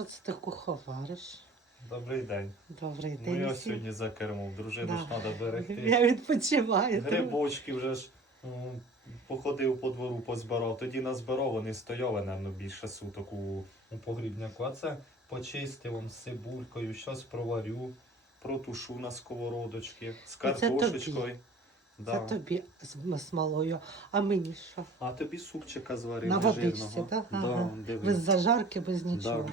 що це ти куховариш? Добрий день. Добрий Ну я день. сьогодні за кермом. Дружину Да. ж треба берегти. Я відпочиваю. Грибочки вже ж м, походив по двору, позбирав. Тоді назбирав, вони стояли, напевно, більше суток у, у погрібняку. А це почистив он з цибулькою, щось проварю, протушу на сковородочки, з тобі. Картошечкою. Це тобі з смолою. А мені що? А тобі супчика зварили. На водичці, так? Да, Ага. Без зажарки, без нічого.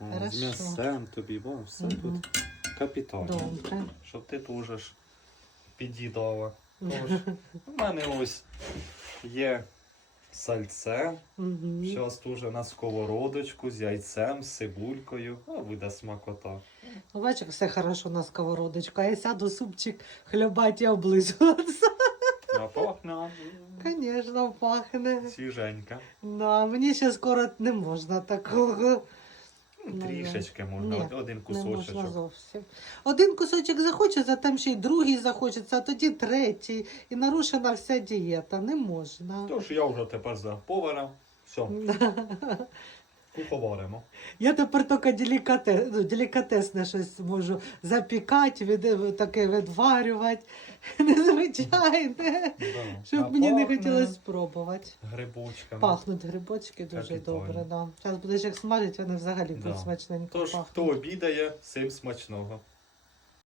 Да. З м'ясем тобі, бо все угу. тут капітально. Добре. Щоб ти теж підідала. під'їдала. У мене ось є сальце. Угу. Зараз дуже на сковородочку з яйцем, з цибулькою. А буде смакота. Ну, бачиш, як все хорошо на сковородочку, а я сяду супчик хлібать і облизуватися. А пахне Звісно, пахне. свіженька. Ну, а мені ще скоро не можна такого. Трішечки можна, Ні, один Не можна кусочок. зовсім. Один кусочок захочеться, там ще й другий захочеться, а тоді третій. І нарушена вся дієта. Не можна. Тож я вже тепер за повара. Все, куховаримо. Я тепер тільки делікате, ну, делікатесне щось можу запікати, від, таке відварювати. Незвичайне. Щоб мені не пахне хотілося спробувати. Грибочками. Пахнуть грибочки дуже Капітально. добре. Да. Зараз будеш як смажить, вони взагалі Да. будуть смачненько Тож, хто обідає, всім смачного.